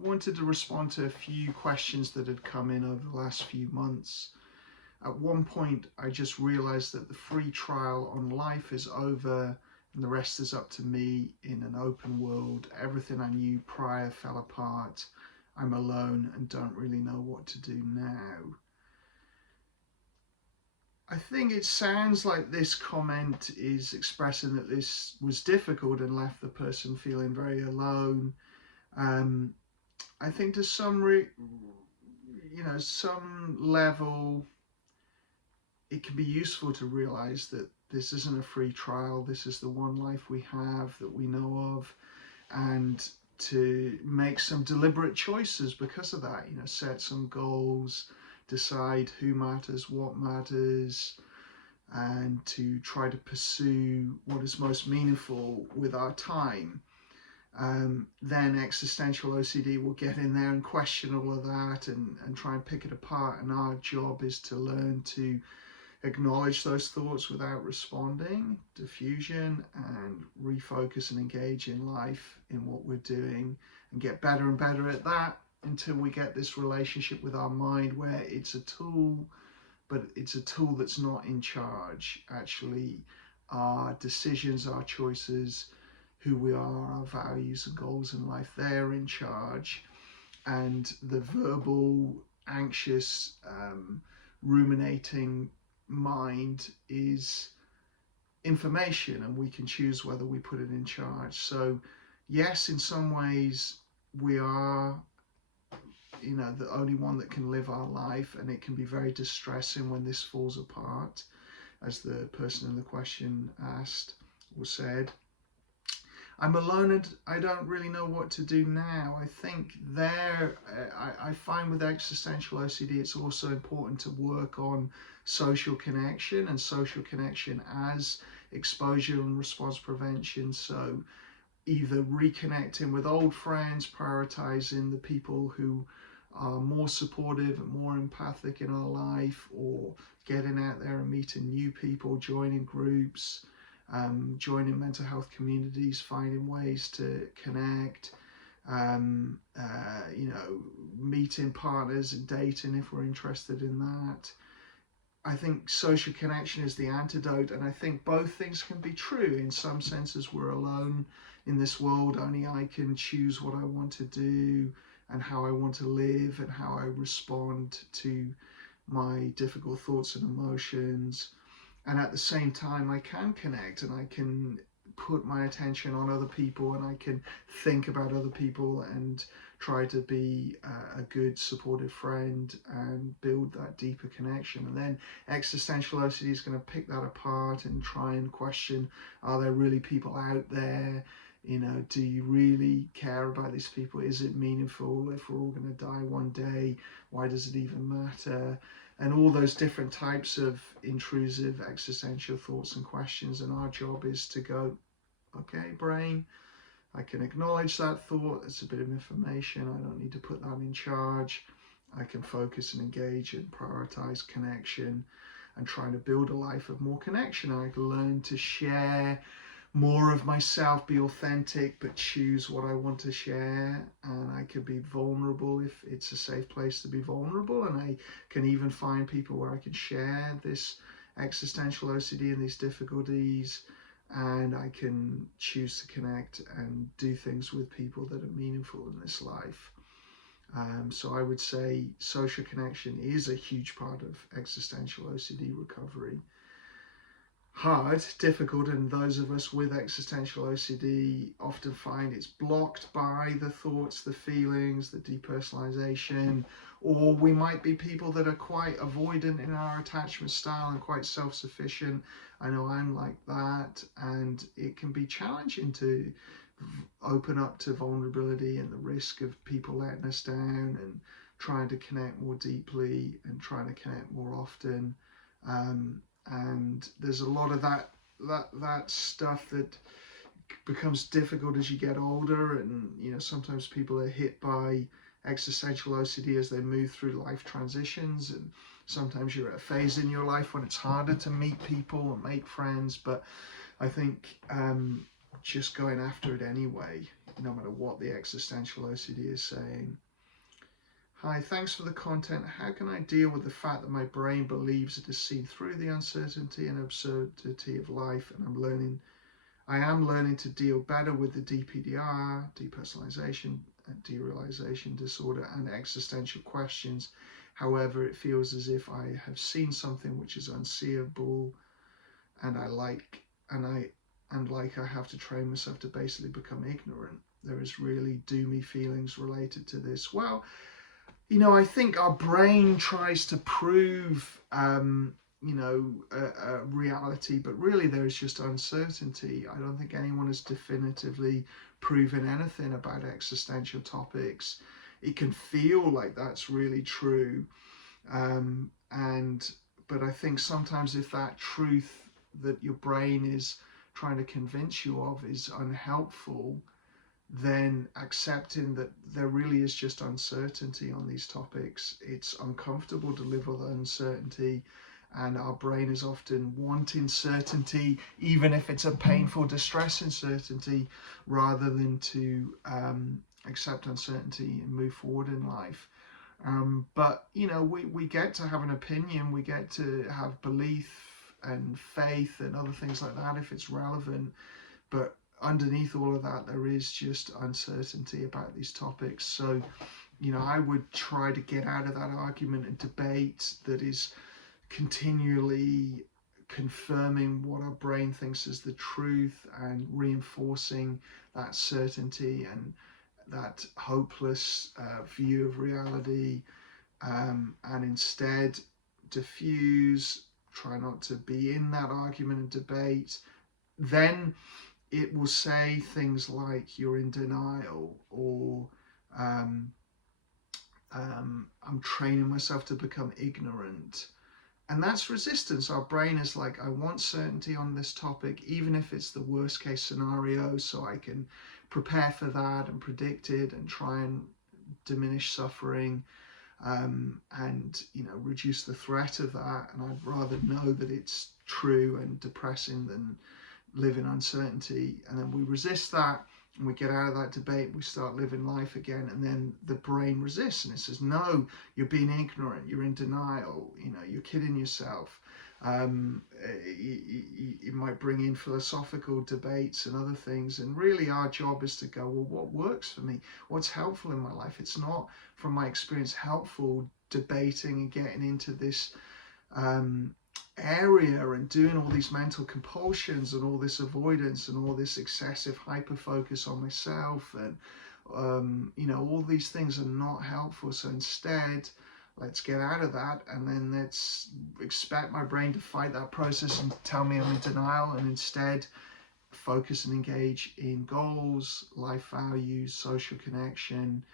I wanted to respond to a few questions that had come in over the last few months. At one point, I just realized that the free trial on life is over and the rest is up to me in an open world. Everything I knew prior fell apart. I'm alone and don't really know what to do now. I think it sounds like this comment is expressing that this was difficult and left the person feeling very alone. I think to some level, it can be useful to realize that this isn't a free trial. This is the one life we have that we know of, and to make some deliberate choices because of that. Set some goals, decide who matters, what matters, and to try to pursue what is most meaningful with our time. Then existential OCD will get in there and question all of that and try and pick it apart. And our job is to learn to acknowledge those thoughts without responding, diffusion, and refocus and engage in life, in what we're doing, and get better and better at that until we get this relationship with our mind where it's a tool, but it's a tool that's not in charge. Actually, our decisions, our choices, who we are, our values and goals in life, they're in charge. And the verbal, anxious, ruminating mind is information, and we can choose whether we put it in charge. So yes, in some ways we are the only one that can live our life, and it can be very distressing when this falls apart, as the person in the question asked or said. I'm alone and I don't really know what to do now. I think I find with existential OCD, it's also important to work on social connection, and social connection as exposure and response prevention. So either reconnecting with old friends, prioritizing the people who are more supportive and more empathic in our life, or getting out there and meeting new people, joining groups, joining mental health communities, finding ways to connect, meeting partners and dating if we're interested in that. I think social connection is the antidote, and I think both things can be true. In some senses, we're alone in this world. Only I can choose what I want to do and how I want to live and how I respond to my difficult thoughts and emotions. And at the same time, I can connect and I can put my attention on other people, and I can think about other people and try to be a good supportive friend and build that deeper connection. And then existential OCD is going to pick that apart and try and question, are there really people out there? Do you really care about these people? Is it meaningful? If we're all going to die one day, why does it even matter? And all those different types of intrusive existential thoughts and questions. And our job is to go, okay, brain, I can acknowledge that thought. It's a bit of information. I don't need to put that in charge. I can focus and engage and prioritize connection and trying to build a life of more connection. I can learn to share more of myself, be authentic, but choose what I want to share. And I could be vulnerable if it's a safe place to be vulnerable. And I can even find people where I can share this existential OCD and these difficulties. And I can choose to connect and do things with people that are meaningful in this life. So I would say social connection is a huge part of existential OCD recovery. Hard, difficult, and those of us with existential OCD often find it's blocked by the thoughts, the feelings, the depersonalization, or we might be people that are quite avoidant in our attachment style and quite self-sufficient. I know I'm like that, and it can be challenging to open up to vulnerability and the risk of people letting us down, and trying to connect more deeply and trying to connect more often. And there's a lot of that stuff that becomes difficult as you get older, and sometimes people are hit by existential OCD as they move through life transitions, and sometimes you're at a phase in your life when it's harder to meet people and make friends. But I think just going after it anyway, no matter what the existential OCD is saying. Hi, thanks for the content. How can I deal with the fact that my brain believes it has seen through the uncertainty and absurdity of life, and I am learning to deal better with the DPDR, depersonalization, derealization disorder, and existential questions. However, it feels as if I have seen something which is unseeable, and like I have to train myself to basically become ignorant. There is really doomy feelings related to this. Well, I think our brain tries to prove, a reality, but really there is just uncertainty. I don't think anyone has definitively proven anything about existential topics. It can feel like that's really true, but I think sometimes if that truth that your brain is trying to convince you of is unhelpful, then accepting that there really is just uncertainty on these topics. It's uncomfortable to live with uncertainty, and our brain is often wanting certainty, even if it's a painful, distressing certainty, rather than to accept uncertainty and move forward in life. But we get to have an opinion, we get to have belief and faith and other things like that if it's relevant, but underneath all of that there is just uncertainty about these topics. So I would try to get out of that argument and debate that is continually confirming what our brain thinks is the truth and reinforcing that certainty and that hopeless view of reality, and instead diffuse, try not to be in that argument and debate. Then it will say things like you're in denial, or I'm training myself to become ignorant. And that's resistance. Our brain is like, I want certainty on this topic, even if it's the worst case scenario, so I can prepare for that and predict it and try and diminish suffering, and reduce the threat of that. And I'd rather know that it's true and depressing than live in uncertainty. And then we resist that and we get out of that debate, we start living life again, and then the brain resists and it says, no, you're being ignorant, you're in denial, you're kidding yourself. It might bring in philosophical debates and other things, and really our job is to go, well, what works for me, what's helpful in my life? It's not, from my experience, helpful debating and getting into this area and doing all these mental compulsions and all this avoidance and all this excessive hyper focus on myself, and all these things are not helpful. So instead, let's get out of that, and then let's expect my brain to fight that process and tell me I'm in denial, and instead focus and engage in goals, life values, social connection,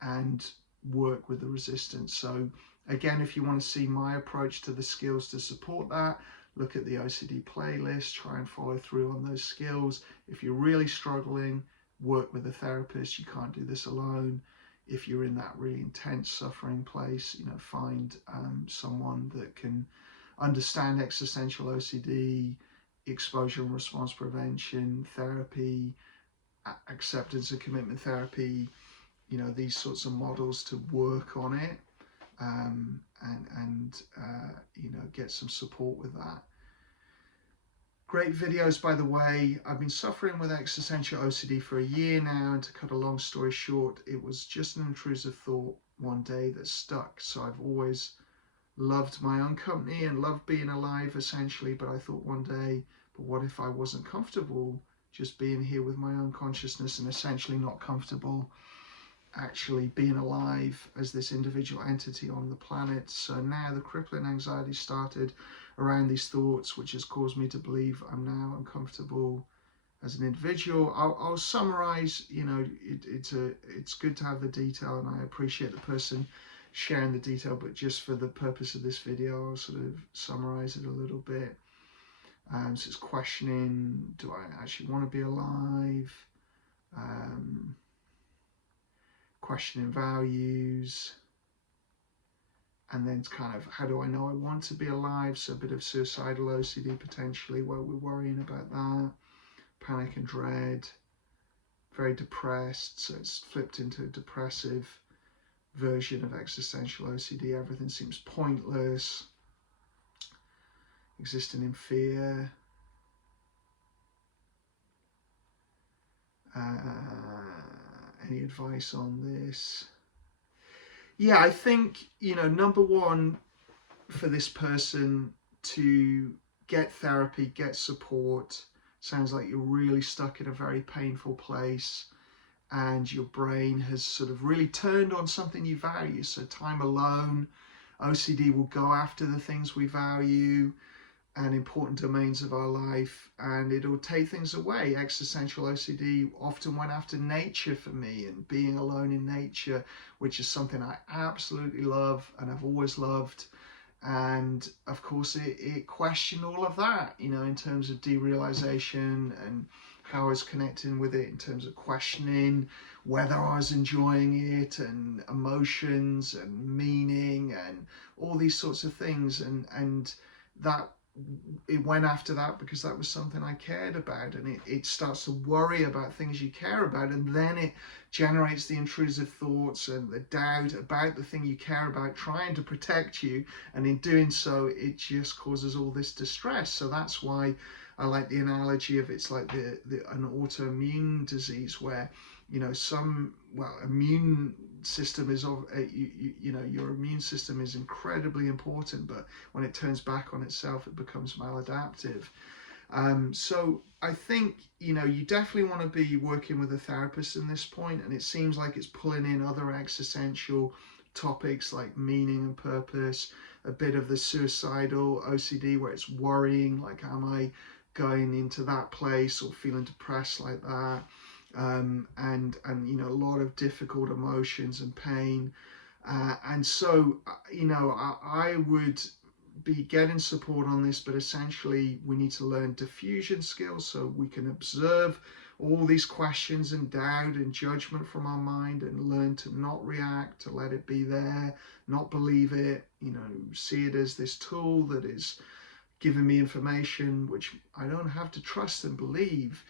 and work with the resistance. So again, if you want to see my approach to the skills to support that, look at the OCD playlist, try and follow through on those skills. If you're really struggling, work with a therapist. You can't do this alone. If you're in that really intense suffering place, find someone that can understand existential OCD, exposure and response prevention therapy, acceptance and commitment therapy, these sorts of models to work on it, and get some support with that. Great videos, by the way. I've been suffering with existential OCD for a year now, and to cut a long story short, it was just an intrusive thought one day that stuck. So I've always loved my own company and loved being alive, essentially, but I thought one day, but what if I wasn't comfortable just being here with my own consciousness, and essentially not comfortable actually being alive as this individual entity on the planet? So now the crippling anxiety started around these thoughts, which has caused me to believe I'm now uncomfortable as an individual. I'll summarize. It's good to have the detail, and I appreciate the person sharing the detail, but just for the purpose of this video, I'll sort of summarize it a little bit. So it's questioning, do I actually want to be alive? Questioning values, and then it's kind of, how do I know I want to be alive? So a bit of suicidal OCD potentially, where we're worrying about that, panic and dread, very depressed, so it's flipped into a depressive version of existential OCD. Everything seems pointless, existing in fear. Any advice on this? Yeah, I think, number one, for this person to get therapy, get support. Sounds like you're really stuck in a very painful place and your brain has sort of really turned on something you value. So time alone, OCD will go after the things we value and important domains of our life, and it'll take things away. Existential OCD often went after nature for me and being alone in nature, which is something I absolutely love and I've always loved. And of course it questioned all of that, in terms of derealization and how I was connecting with it, in terms of questioning whether I was enjoying it, and emotions and meaning and all these sorts of things. And that it went after that because that was something I cared about, and it starts to worry about things you care about, and then it generates the intrusive thoughts and the doubt about the thing you care about trying to protect you, and in doing so it just causes all this distress. So that's why I like the analogy of it's like an autoimmune disease where immune system is your immune system is incredibly important, but when it turns back on itself it becomes maladaptive. So I think you definitely want to be working with a therapist in this point, and it seems like it's pulling in other existential topics like meaning and purpose, a bit of the suicidal OCD where it's worrying, like, am I going into that place, or feeling depressed like that, and a lot of difficult emotions and pain, and so I would be getting support on this, but essentially we need to learn diffusion skills so we can observe all these questions and doubt and judgment from our mind and learn to not react, to let it be there, not believe it, see it as this tool that is giving me information which I don't have to trust and believe.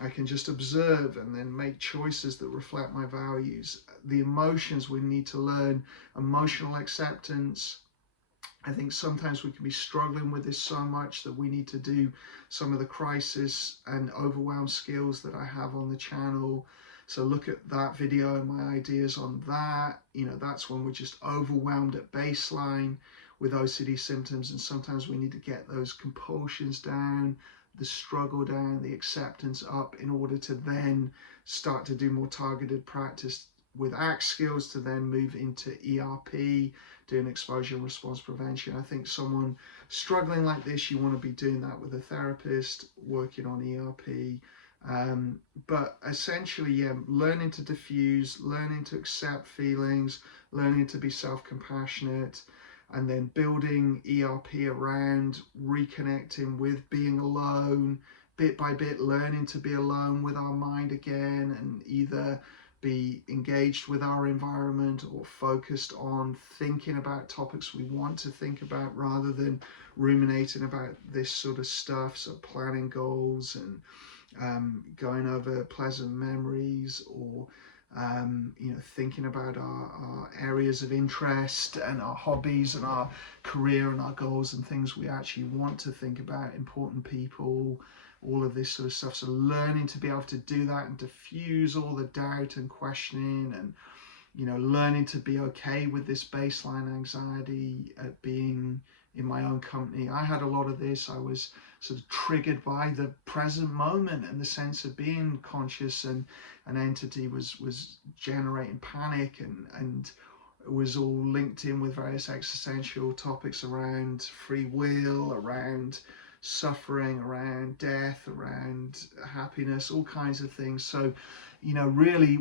I can just observe and then make choices that reflect my values. The emotions, we need to learn emotional acceptance. I think sometimes we can be struggling with this so much that we need to do some of the crisis and overwhelm skills that I have on the channel. So look at that video and my ideas on that. That's when we're just overwhelmed at baseline with OCD symptoms, and sometimes we need to get those compulsions down, the struggle down, the acceptance up, in order to then start to do more targeted practice with ACT skills to then move into ERP, doing exposure and response prevention. I think someone struggling like this, you want to be doing that with a therapist, working on ERP. But essentially, learning to diffuse, learning to accept feelings, learning to be self-compassionate, and then building ERP around reconnecting with being alone, bit by bit, learning to be alone with our mind again, and either be engaged with our environment or focused on thinking about topics we want to think about rather than ruminating about this sort of stuff. So planning goals and going over pleasant memories, or thinking about our areas of interest and our hobbies and our career and our goals and things we actually want to think about, important people, all of this sort of stuff. So learning to be able to do that and diffuse all the doubt and questioning, and learning to be okay with this baseline anxiety at being in my own company. I had a lot of this. I was sort of triggered by the present moment and the sense of being conscious, and an entity was generating panic, and it was all linked in with various existential topics around free will, around suffering, around death, around happiness, all kinds of things. So really,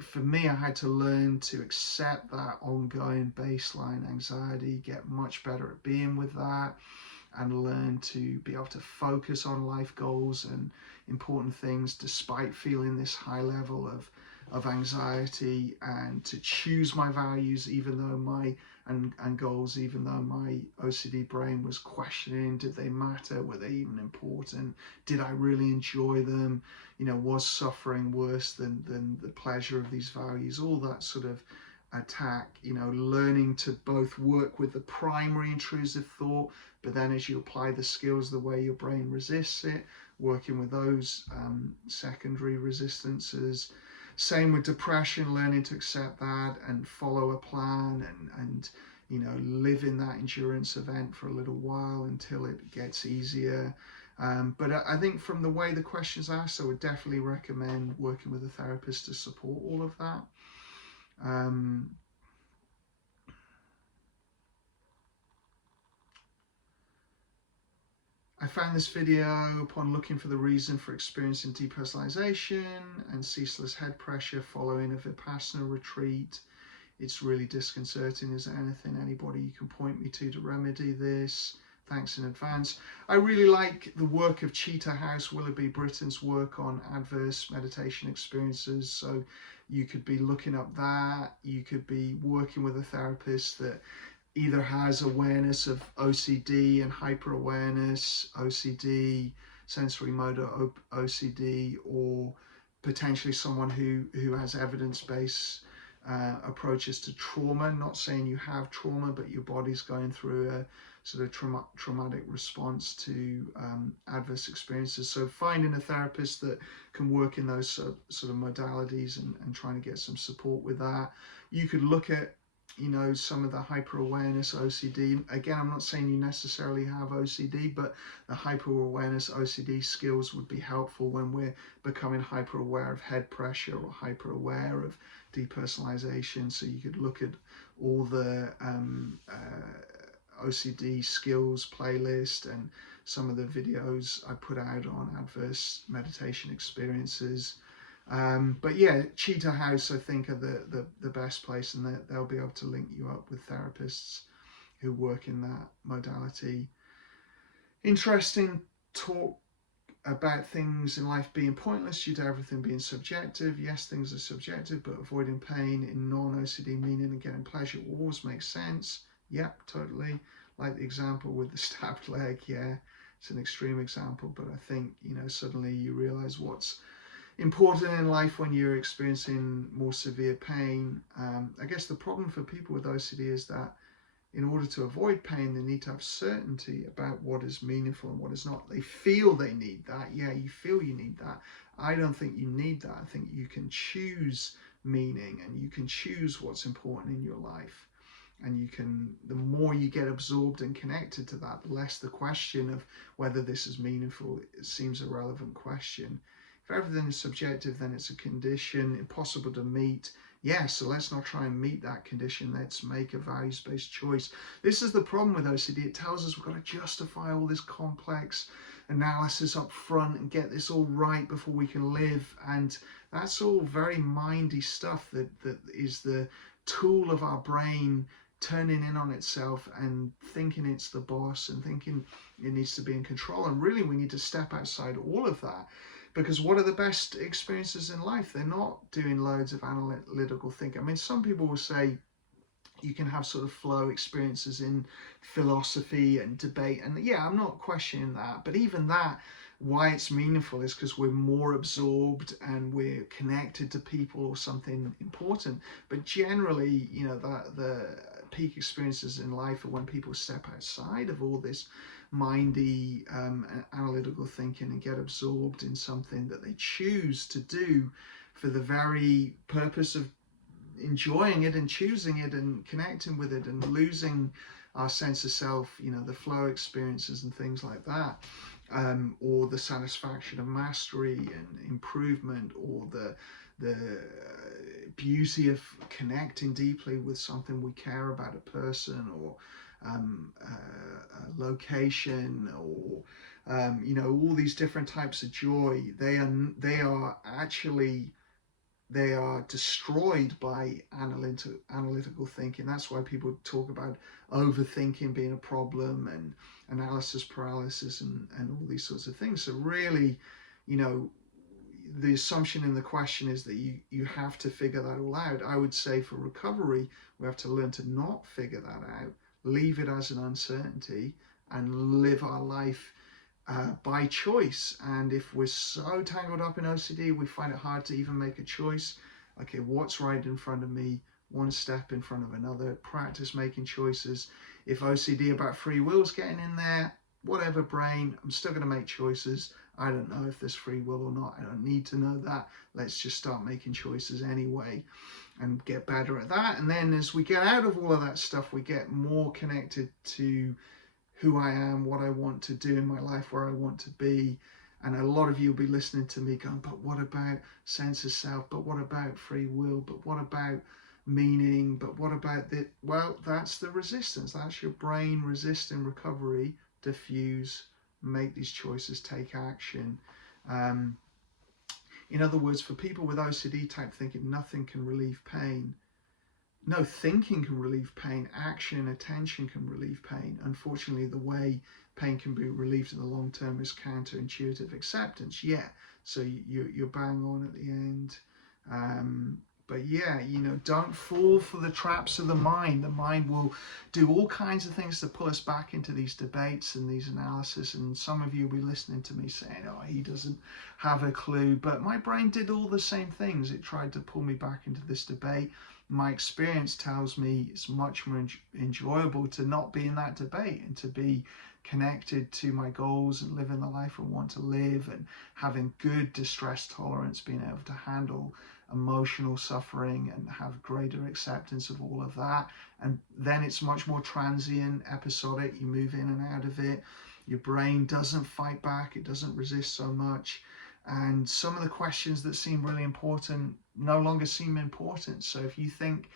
for me, I had to learn to accept that ongoing baseline anxiety, get much better at being with that, and learn to be able to focus on life goals and important things despite feeling this high level of of anxiety, and to choose my values even though and goals, even though my OCD brain was questioning, did they matter, were they even important, did I really enjoy them, was suffering worse than the pleasure of these values, all that sort of attack, learning to both work with the primary intrusive thought, but then as you apply the skills, the way your brain resists it, working with those secondary resistances. Same with depression, learning to accept that and follow a plan and live in that endurance event for a little while until it gets easier. But I think from the way the questions asked, I would definitely recommend working with a therapist to support all of that. I found this video upon looking for the reason for experiencing depersonalization and ceaseless head pressure following a Vipassana retreat. It's really disconcerting. Is there anything anybody you can point me to remedy this? Thanks in advance. I really like the work of Cheetah House, Willoughby Britton's work on adverse meditation experiences. So you could be looking up that. You could be working with a therapist that either has awareness of OCD and hyperawareness, OCD, sensory motor OCD, or potentially someone who has evidence-based approaches to trauma. Not saying you have trauma, but your body's going through a sort of traumatic response to adverse experiences. So finding a therapist that can work in those sort of modalities and trying to get some support with that. You could look at some of the hyperawareness OCD. Again, I'm not saying you necessarily have OCD, but the hyperawareness OCD skills would be helpful when we're becoming hyper aware of head pressure or hyper aware of depersonalization. So you could look at all the OCD skills playlist and some of the videos I put out on adverse meditation experiences. But yeah, Cheetah House, I think, are the best place, and they'll be able to link you up with therapists who work in that modality. Interesting talk about things in life being pointless due to everything being subjective. Yes, things are subjective, but avoiding pain in non-OCD meaning and getting pleasure always makes sense. Yep, totally. Like the example with the stabbed leg. Yeah, it's an extreme example, but I think, suddenly you realize what's important in life when you're experiencing more severe pain. I guess the problem for people with OCD is that in order to avoid pain, they need to have certainty about what is meaningful and what is not. They feel they need that. Yeah, you feel you need that. I don't think you need that. I think you can choose meaning and you can choose what's important in your life. And the more you get absorbed and connected to that, the less the question of whether this is meaningful, it seems a relevant question. If everything is subjective, then it's a condition impossible to meet. Yeah, so let's not try and meet that condition. Let's make a values-based choice. This is the problem with OCD. It tells us we've got to justify all this complex analysis up front and get this all right before we can live. And that's all very mindy stuff that is the tool of our brain turning in on itself and thinking it's the boss and thinking it needs to be in control. And really, we need to step outside all of that. Because what are the best experiences in life? They're not doing loads of analytical thinking. I mean, some people will say you can have sort of flow experiences in philosophy and debate. And yeah, I'm not questioning that. But even that, why it's meaningful is because we're more absorbed and we're connected to people or something important. But generally, the peak experiences in life are when people step outside of all this mindy analytical thinking and get absorbed in something that they choose to do for the very purpose of enjoying it and choosing it and connecting with it and losing our sense of self, the flow experiences and things like that, or the satisfaction of mastery and improvement, or the beauty of connecting deeply with something we care about, a person or a location, or all these different types of joy. They are destroyed by analytical thinking. That's why people talk about overthinking being a problem and analysis paralysis and all these sorts of things. So really, the assumption in the question is that you have to figure that all out. I would say for recovery, we have to learn to not figure that out, leave it as an uncertainty, and live our life by choice. And if we're so tangled up in OCD, we find it hard to even make a choice. Okay, what's right in front of me? One step in front of another. Practice making choices. If OCD about free will's getting in there, whatever, brain, I'm still going to make choices. I don't know if there's free will or not. I don't need to know that. Let's just start making choices anyway and get better at that. And then as we get out of all of that stuff, we get more connected to who I am, what I want to do in my life, where I want to be. And a lot of you will be listening to me going, but what about sense of self? But what about free will? But what about meaning? But what about that? Well, that's the resistance. That's your brain resisting recovery. Diffuse, make these choices, take action. In other words, for people with OCD type thinking, nothing can relieve pain. No, thinking can relieve pain. Action and attention can relieve pain. Unfortunately, the way pain can be relieved in the long term is counterintuitive acceptance. Yeah, so you're bang on at the end. But yeah, don't fall for the traps of the mind. The mind will do all kinds of things to pull us back into these debates and these analysis. And some of you will be listening to me saying, oh, he doesn't have a clue. But my brain did all the same things. It tried to pull me back into this debate. My experience tells me it's much more enjoyable to not be in that debate and to be connected to my goals and living the life I want to live and having good distress tolerance, being able to handle emotional suffering and have greater acceptance of all of that. And then it's much more transient, episodic. You move in and out of it. Your brain doesn't fight back. It doesn't resist so much. And some of the questions that seem really important no longer seem important. So if you think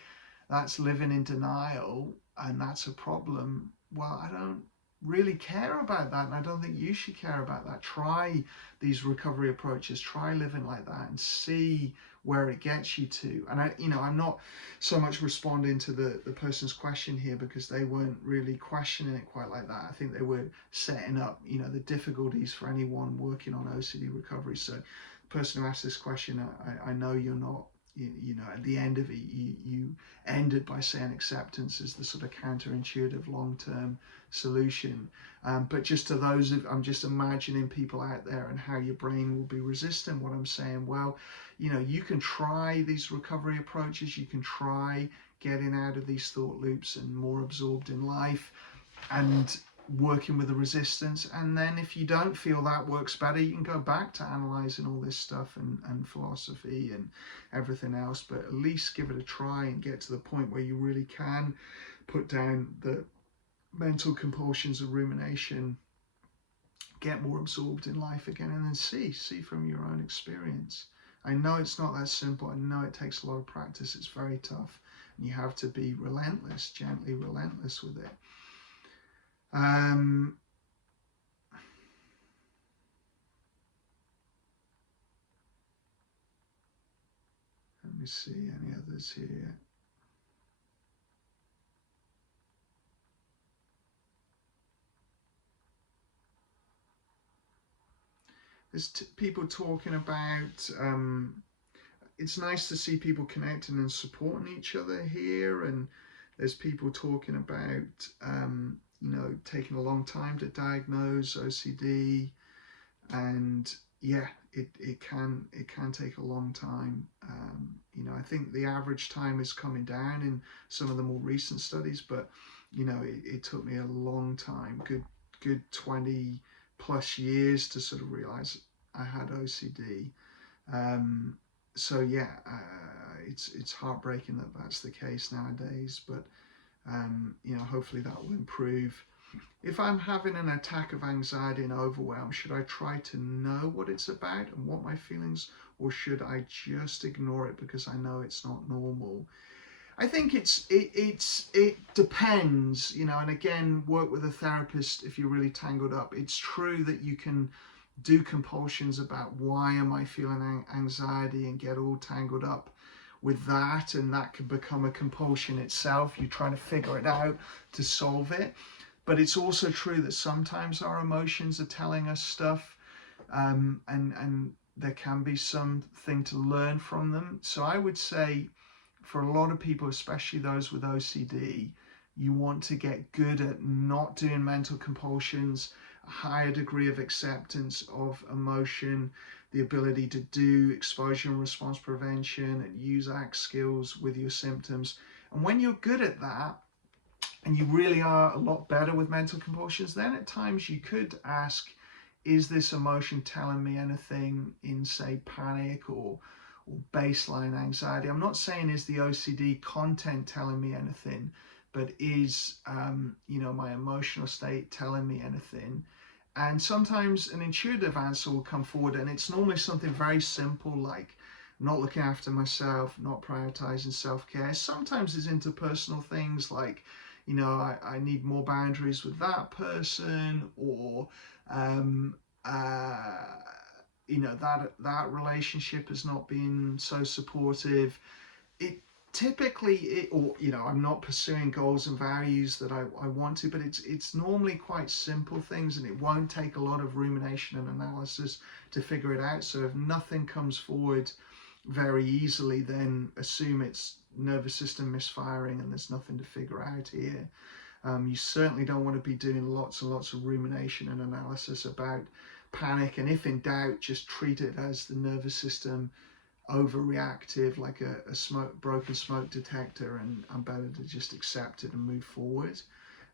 that's living in denial and that's a problem, well, I don't really care about that, and I don't think you should care about that. Try these recovery approaches, try living like that and see where it gets you to. And I'm not so much responding to the person's question here because they weren't really questioning it quite like that. I think they were setting up the difficulties for anyone working on OCD recovery. So the person who asked this question, I know you're not, at the end of it, you ended by saying acceptance is the sort of counterintuitive long-term solution. But just to those, I'm just imagining people out there and how your brain will be resisting what I'm saying. Well, you can try these recovery approaches. You can try getting out of these thought loops and more absorbed in life and working with the resistance. And then if you don't feel that works better, you can go back to analyzing all this stuff and philosophy and everything else. But at least give it a try and get to the point where you really can put down the mental compulsions of rumination, get more absorbed in life again, and then see from your own experience. I know it's not that simple. I know it takes a lot of practice. It's very tough, and you have to be relentless, gently relentless with it. Let me see any others here. There's people talking about, it's nice to see people connecting and supporting each other here. And there's people talking about, taking a long time to diagnose OCD. And yeah, it can take a long time. I think the average time is coming down in some of the more recent studies, but it took me a long time, good 20 plus years to sort of realize I had OCD. So yeah, it's heartbreaking that that's the case nowadays, but hopefully that will improve. If I'm having an attack of anxiety and overwhelm, should I try to know what it's about and what my feelings, or should I just ignore it because I know it's not normal? I think it depends, and again, work with a therapist if you're really tangled up. It's true that you can do compulsions about why am I feeling anxiety and get all tangled up with that, and that can become a compulsion itself. You're trying to figure it out to solve it. But it's also true that sometimes our emotions are telling us stuff, and there can be something to learn from them. So I would say for a lot of people, especially those with OCD, you want to get good at not doing mental compulsions, a higher degree of acceptance of emotion, the ability to do exposure and response prevention and use ACT skills with your symptoms. And when you're good at that, and you really are a lot better with mental compulsions, then at times you could ask, is this emotion telling me anything in, say, panic or baseline anxiety? I'm not saying is the OCD content telling me anything, but is my emotional state telling me anything? And sometimes an intuitive answer will come forward, and it's normally something very simple like not looking after myself, not prioritizing self-care. Sometimes it's interpersonal things like, I need more boundaries with that person, or that relationship has not been so supportive. I'm not pursuing goals and values that I want to, but it's normally quite simple things, and it won't take a lot of rumination and analysis to figure it out. So if nothing comes forward very easily, then assume it's nervous system misfiring and there's nothing to figure out here. You certainly don't want to be doing lots and lots of rumination and analysis about panic, and if in doubt, just treat it as the nervous system overreactive, like a broken smoke detector, and I'm better to just accept it and move forward.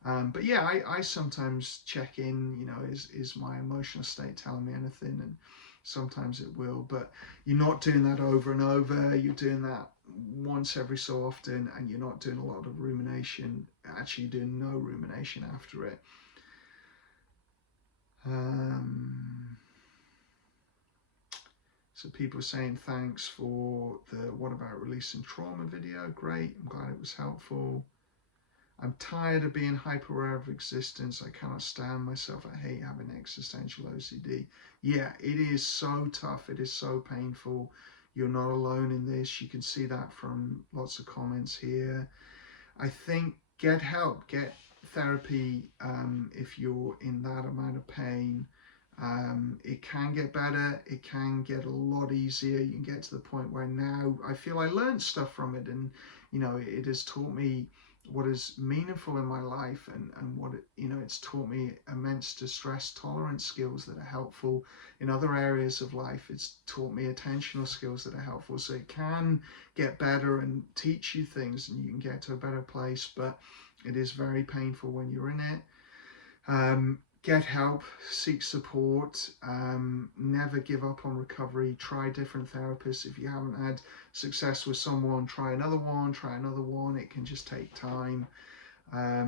But yeah, I sometimes check in, is my emotional state telling me anything? And sometimes it will, but you're not doing that over and over. You're doing that once every so often, and you're not doing a lot of rumination. Actually, you're doing no rumination after it. So people are saying thanks for the What About Releasing Trauma video. Great, I'm glad it was helpful. I'm tired of being hyper-aware of existence. I cannot stand myself. I hate having existential OCD. Yeah, it is so tough. It is so painful. You're not alone in this. You can see that from lots of comments here. I think get help, get therapy if you're in that amount of pain. It can get better. It can get a lot easier. You can get to the point where now I feel I learned stuff from it, and it has taught me what is meaningful in my life, and what it's taught me immense distress tolerance skills that are helpful in other areas of life. It's taught me attentional skills that are helpful. So it can get better and teach you things, and you can get to a better place, but it is very painful when you're in it. Get help, seek support, never give up on recovery. Try different therapists. If you haven't had success with someone, try another one. It can just take time. I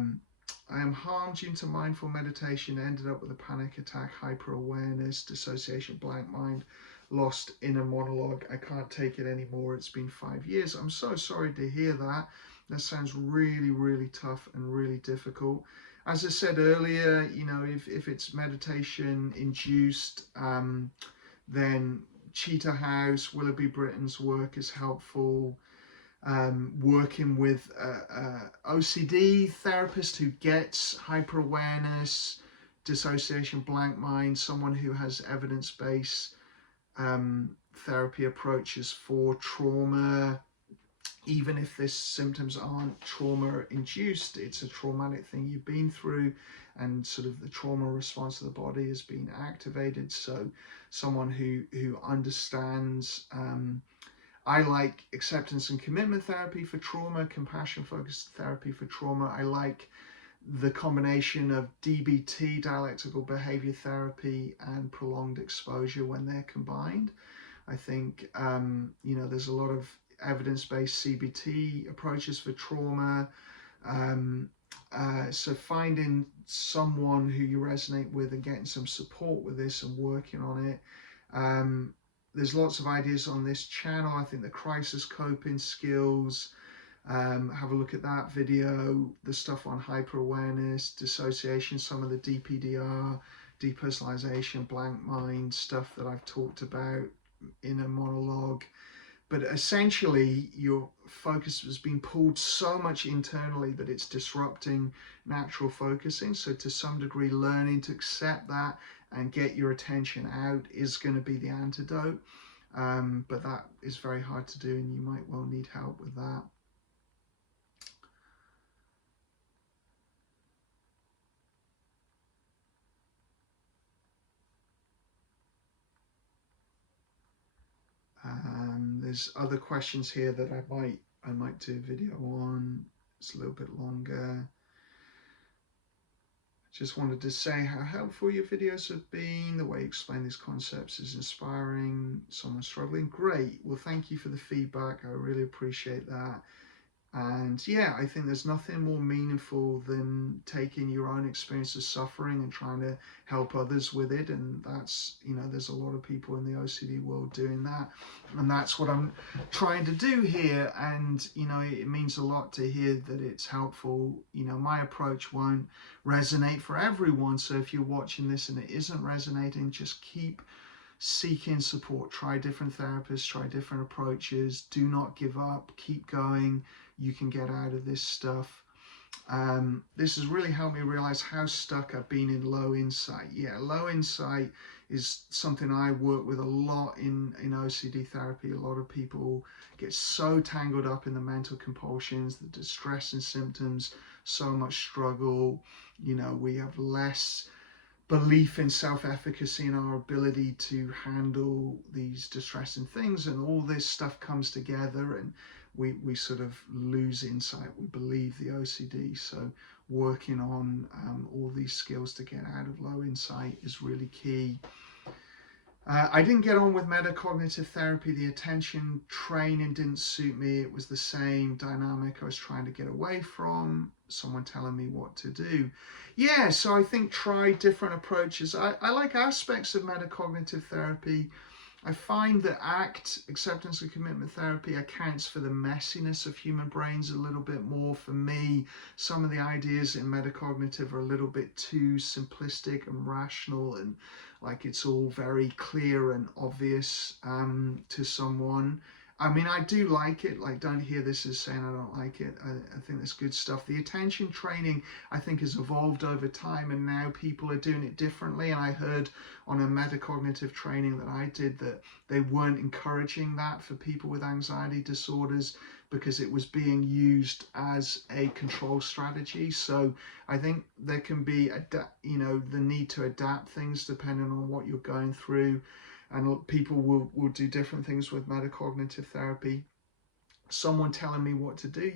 am harmed due to mindful meditation, ended up with a panic attack, hyperawareness, dissociation, blank mind, lost inner monologue. I can't take it anymore. It's been 5 years. I'm so sorry to hear that. That sounds really, really tough and really difficult. As I said earlier, if it's meditation induced, then Cheetah House, Willoughby Britton's work is helpful. Working with OCD therapist who gets hyperawareness, dissociation, blank mind, someone who has evidence-based therapy approaches for trauma. Even if these symptoms aren't trauma induced, it's a traumatic thing you've been through, and sort of the trauma response of the body has been activated. So someone who understands, I like acceptance and commitment therapy for trauma, compassion focused therapy for trauma. I like the combination of DBT, dialectical behavior therapy, and prolonged exposure when they're combined. I think there's a lot of evidence-based CBT approaches for trauma. So finding someone who you resonate with and getting some support with this and working on it. There's lots of ideas on this channel. I think the crisis coping skills, have a look at that video, the stuff on hyperawareness, dissociation, some of the DPDR, depersonalization, blank mind stuff that I've talked about, inner monologue. but essentially your focus has been pulled so much internally that it's disrupting natural focusing. So to some degree, learning to accept that and get your attention out is going to be the antidote. But that is very hard to do, and you might well need help with that. There's other questions here that I might do a video on. It's a little bit longer. Just wanted to say how helpful your videos have been. The way you explain these concepts is inspiring. Someone struggling. Great. Well, thank you for the feedback. I really appreciate that. And yeah, I think there's nothing more meaningful than taking your own experience of suffering and trying to help others with it. And that's, there's a lot of people in the OCD world doing that. And that's what I'm trying to do here. And, it means a lot to hear that it's helpful. My approach won't resonate for everyone. So if you're watching this and it isn't resonating, just keep seeking support. Try different therapists, try different approaches. Do not give up. Keep going. You can get out of this stuff. This has really helped me realize how stuck I've been in low insight. Yeah, low insight is something I work with a lot in OCD therapy. A lot of people get so tangled up in the mental compulsions, the distress and symptoms, so much struggle. We have less belief in self-efficacy and our ability to handle these distressing things, and all this stuff comes together and we sort of lose insight. We believe the OCD. So working on all these skills to get out of low insight is really key. I didn't get on with metacognitive therapy. The attention training didn't suit me. It was the same dynamic I was trying to get away from, someone telling me what to do. Yeah, so I think try different approaches. I like aspects of metacognitive therapy. I find that ACT, acceptance and commitment therapy, accounts for the messiness of human brains a little bit more. For me, some of the ideas in metacognitive are a little bit too simplistic and rational, and like it's all very clear and obvious to someone. I mean, I do like it. Like, don't hear this as saying I don't like it. I think that's good stuff. The attention training, I think, has evolved over time, and now people are doing it differently. And I heard on a metacognitive training that I did that they weren't encouraging that for people with anxiety disorders because it was being used as a control strategy. So I think there can be, the need to adapt things depending on what you're going through. And people will do different things with metacognitive therapy. Someone telling me what to do,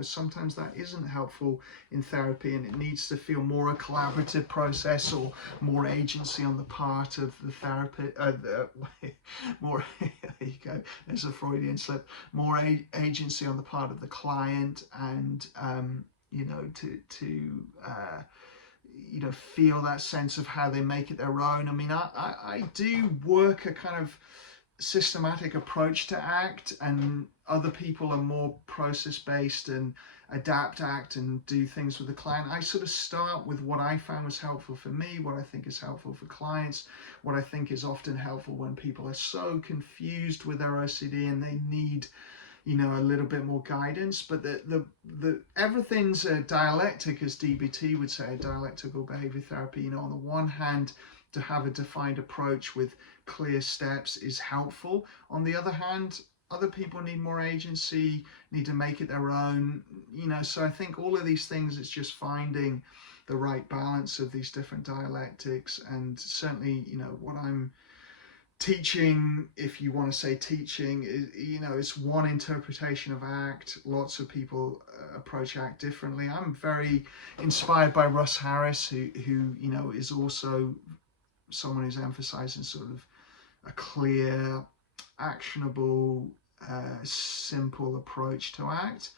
sometimes that isn't helpful in therapy, and it needs to feel more a collaborative process or more agency on the part of the therapist. More, there you go, there's a Freudian slip. More agency on the part of the client, and feel that sense of how they make it their own. I mean, I do work a kind of systematic approach to ACT, and other people are more process-based and adapt ACT and do things with the client. I sort of start with what I found was helpful for me, what I think is helpful for clients, what I think is often helpful when people are so confused with their OCD and they need a little bit more guidance. But the everything's a dialectic, as DBT would say, dialectical behavior therapy. On the one hand, to have a defined approach with clear steps is helpful. On the other hand, other people need more agency, need to make it their own. So I think all of these things, it's just finding the right balance of these different dialectics. And certainly, what I'm teaching, if you want to say teaching, it's one interpretation of ACT. Lots of people approach ACT differently. I'm very inspired by Russ Harris, who is also someone who's emphasizing sort of a clear, actionable, simple approach to ACT.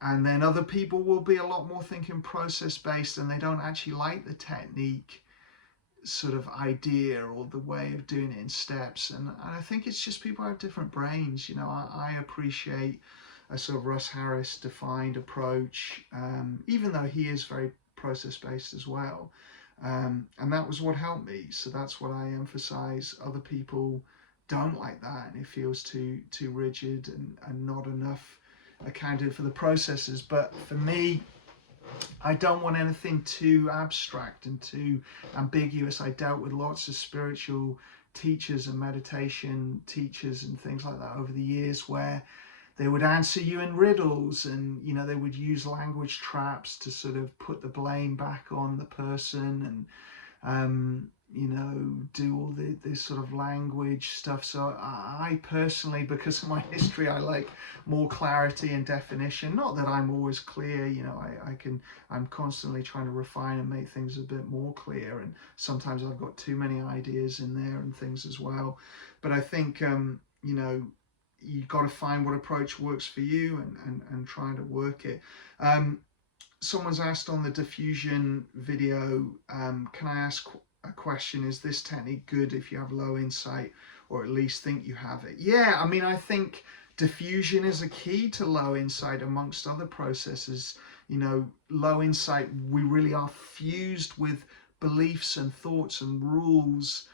And then other people will be a lot more thinking process based, and they don't actually like the technique sort of idea or the way of doing it in steps. And I think it's just people have different brains. I appreciate a sort of Russ Harris defined approach, even though he is very process based as well. And that was what helped me. So that's what I emphasize. Other people don't like that, and it feels too rigid and not enough accounted for the processes. But for me, I don't want anything too abstract and too ambiguous. I dealt with lots of spiritual teachers and meditation teachers and things like that over the years, where they would answer you in riddles, and they would use language traps to sort of put the blame back on the person, and do all this sort of language stuff. So I personally, because of my history, I like more clarity and definition. Not that I'm always clear, I'm constantly trying to refine and make things a bit more clear, and sometimes I've got too many ideas in there and things as well. But I think you've got to find what approach works for you, and trying to work it. Someone's asked on the diffusion video, can I ask a question? Is this technique good if you have low insight, or at least think you have it? Yeah, I mean, I think diffusion is a key to low insight amongst other processes. Low insight, we really are fused with beliefs and thoughts and rules,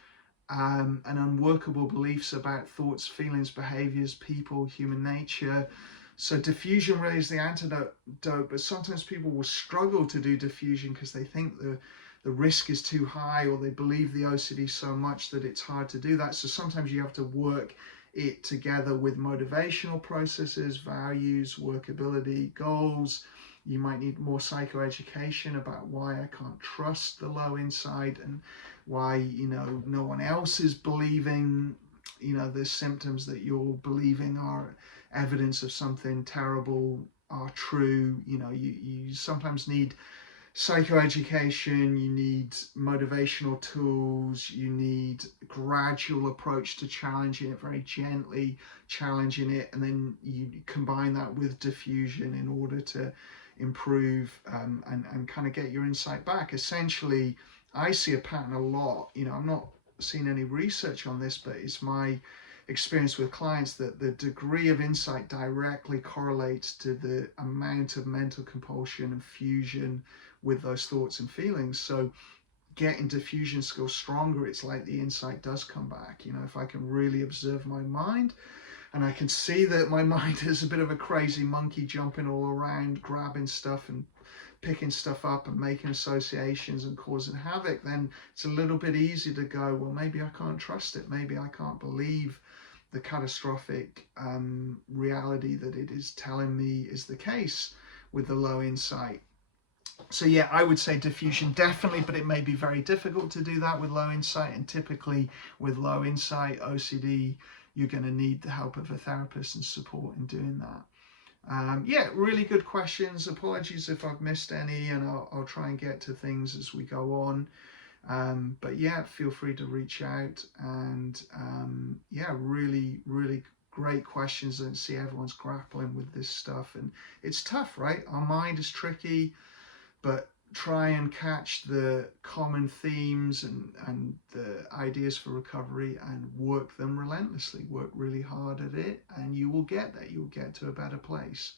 and unworkable beliefs about thoughts, feelings, behaviors, people, human nature. So diffusion really is the antidote, but sometimes people will struggle to do diffusion because they think the risk is too high, or they believe the OCD so much that it's hard to do that. So sometimes you have to work it together with motivational processes, values, workability, goals. You might need more psychoeducation about why I can't trust the low insight, and why no one else is believing the symptoms that you're believing are evidence of something terrible are true. You sometimes need psychoeducation, you need motivational tools, you need gradual approach to challenging it, very gently challenging it, and then you combine that with diffusion in order to improve and kind of get your insight back. Essentially, I see a pattern a lot. I'm not seeing any research on this, but it's my experience with clients that the degree of insight directly correlates to the amount of mental compulsion and fusion with those thoughts and feelings. So getting diffusion skills stronger, it's like the insight does come back. If I can really observe my mind, and I can see that my mind is a bit of a crazy monkey jumping all around, grabbing stuff and picking stuff up and making associations and causing havoc, then it's a little bit easier to go, well, maybe I can't trust it. Maybe I can't believe the catastrophic reality that it is telling me is the case with the low insight. So yeah, I would say diffusion definitely, but it may be very difficult to do that with low insight. And typically with low insight OCD, you're going to need the help of a therapist and support in doing that. Yeah, really good questions. Apologies if I've missed any, and I'll try and get to things as we go on. But yeah, feel free to reach out, and yeah, really, really great questions. And see everyone's grappling with this stuff, and it's tough, right? Our mind is tricky, but try and catch the common themes and the ideas for recovery and work them relentlessly. Work really hard at it, and you will get there. You'll get to a better place.